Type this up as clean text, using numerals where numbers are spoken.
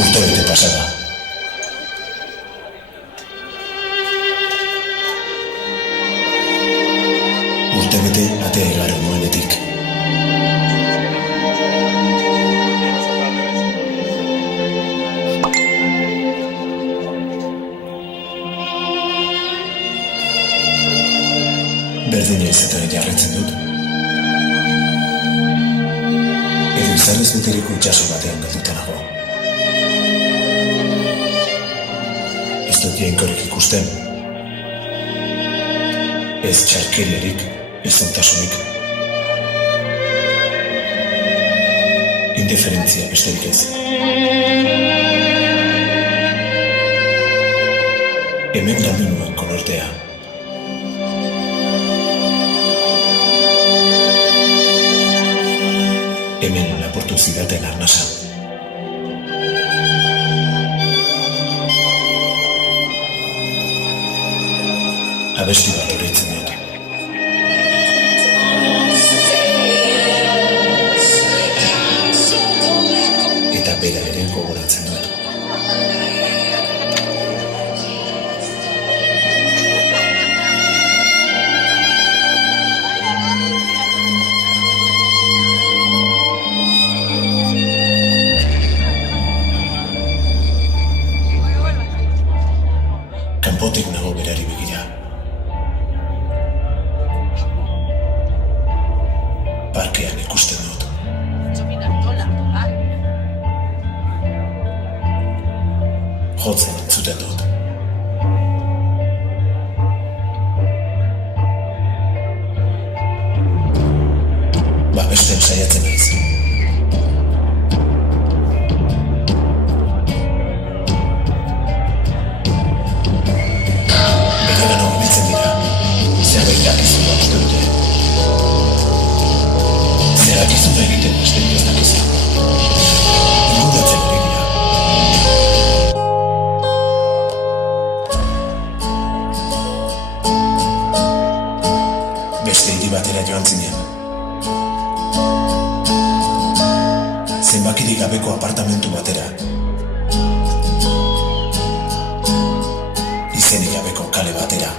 Urtebete pasada. Urtebete atea igaro nuenetik. Berdina izaten jarraitzen dut. Edo izan ez beteriko itxaso batean galduta nago. Ez dut jainkorik ikusten. Ez txarkeriarik, ez zontasunik. Indiferentzia besterik ez. Hemen galdu nuen konortea. Hemen laportu zidaten arnasa. Abesti bat horretzen dut. Eta bera ere gogoratzen dut. Kanpotik nago berari begira. Parkean ikusten dut. Jotzen entzuten dut. Babesten saiatzen naiz. Beregana horbitzen dira. Zerbait dakizula uste dute. Zerakizuna egiten besterik ez dakizu. Inguratzen ari dira. Beste hiri batera joan zinen. Zenbakirik gabeko apartamentu batera. Izenik gabeko kale batera.